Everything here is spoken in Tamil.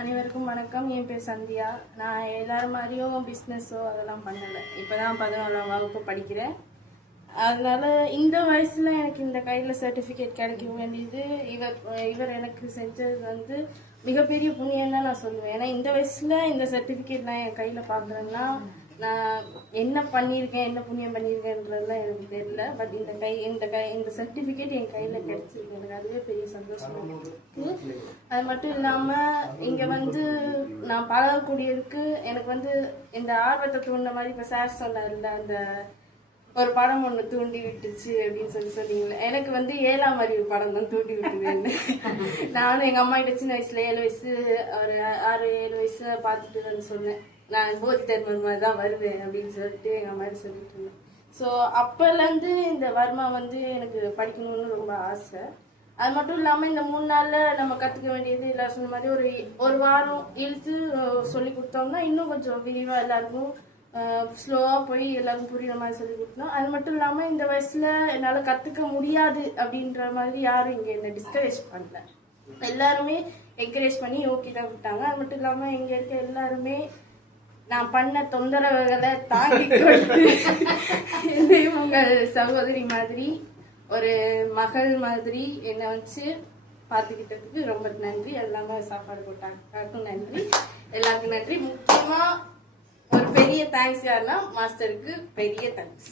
அனைவருக்கும் வணக்கம். என் பேர் சந்தியா. நான் எல்லாரும் மாதிரியும் பிஸ்னஸோ அதெல்லாம் பண்ணலை. இப்போ தான் 11ஆம் வகுப்பு படிக்கிறேன். அதனால இந்த வயசில் எனக்கு இந்த கையில் சர்டிஃபிகேட் கிடைக்க வேண்டியது இவர் எனக்கு செஞ்சது வந்து மிகப்பெரிய புண்ணியம் தான் நான் சொல்லுவேன். ஏன்னா இந்த வயசில் இந்த சர்டிஃபிகேட் நான் என் கையில் பார்க்குறேன்னா நான் என்ன பண்ணியிருக்கேன், என்ன புண்ணியம் பண்ணியிருக்கேன்றதுலாம் எனக்கு தெரியல. பட் இந்த சர்டிஃபிகேட் என் கையில் கிடைச்சிருக்கு. எனக்கு அதுவே பெரிய சந்தோஷமா இருக்கு. அது மட்டும் இல்லாமல் இங்கே வந்து நான் பழகக்கூடியதுக்கு எனக்கு வந்து இந்த ஆர்வத்தை தூண்டின மாதிரி இப்போ சார் சொன்னார்ல, அந்த ஒரு படம் ஒன்று தூண்டி விட்டுச்சு அப்படின்னு சொன்னீங்களே, எனக்கு வந்து 7ஆம் அறிவு படம் தான் தூண்டி விட்டுது என்ன. நானும் எங்கள் அம்மா கிட்ட சின்ன வயசுல 7 வயசு ஒரு 6-7 வயசு பார்த்துட்டு வந்து சொன்னேன், நான் போதி தர்மர் மாதிரி தான் வருவேன் அப்படின்னு சொல்லிட்டு எங்கள் அம்மா கிட்ட சொல்லிட்டு இருந்தேன். ஸோ அப்போலேருந்து இந்த வர்மா வந்து எனக்கு படிக்கணும்னு ரொம்ப ஆசை. அது மட்டும் இல்லாமல் இந்த 3 நாளில் நம்ம கற்றுக்க வேண்டியது எல்லாரும் சொன்ன மாதிரி ஒரு வாரம் இழுத்து சொல்லி கொடுத்தோம்னா இன்னும் கொஞ்சம் விரிவாக எல்லாருக்கும் ஸ்லோவாக போய் எல்லாருக்கும் புரியுற மாதிரி சொல்லி கொடுத்தோம். அது மட்டும் இல்லாமல் இந்த வயசில் என்னால் கற்றுக்க முடியாது அப்படின்ற மாதிரி யாரும் இங்கே என்னை டிஸ்கரேஜ் பண்ணல. எல்லாருமே என்கரேஜ் பண்ணி ஓகே தான் விட்டாங்க. அது மட்டும் இல்லாமல் இங்கே இருக்க எல்லாருமே நான் பண்ண தொந்தரவுகளை தாங்கி கொடுத்து உங்கள் சகோதரி மாதிரி ஒரு மகள் மாதிரி என்னை வச்சு பார்த்துக்கிட்டதுக்கு ரொம்ப நன்றி. எல்லாமே சாப்பாடு போட்டாங்க நன்றி, எல்லாருக்கும் நன்றி. முக்கியமாக ஒரு பெரிய தேங்க்ஸ் யாருன்னா மாஸ்டருக்கு பெரிய தேங்க்ஸ்.